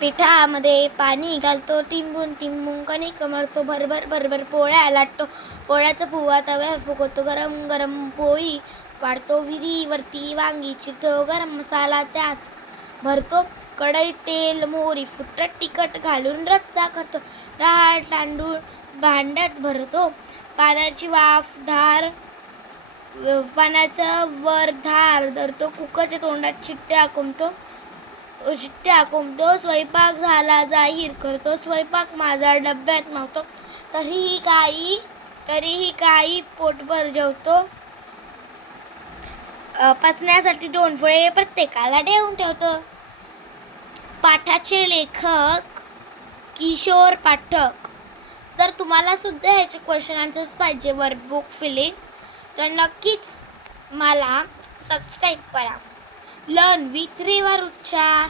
पिठामध्ये पाणी घालतो, टिंबून टिंबून कणिक मळतो, भरभर भरभर पोळ्या लाटतो, पोळ्याचा फुगा तव्यावर फुगवतो, गरम गरम पोळी वाढतो, विहिरीवरती वांगी चिरतो, गरम मसाला त्यात भरतो, कढईत तेल मोहरी फुटत तिखट घालून रस्सा करतो, डाळ तांदूळ भांड्यात भरतो, पाण्याची वाफ धार पाण्याचा वर धार धरतो, कुकरच्या तोंडात शिट्ट्या स्वयंपाक झाला जाहीर करतो, स्वयंपाक माझा डब्यात मावतो, तरीही काही पोटभर जेवतो, पचण्यासाठी 2 फळे प्रत्येकाला ठेवून ठेवतो. पाठाचे लेखक किशोर पाठक. जर तुम्हाला सुद्धा ह्याचे क्वेश्चन आन्सर्स पाहिजे वर्कबुक फिलिंग तर नक्कीच मला सबस्क्राईब करा. Learn with Reva Rucha.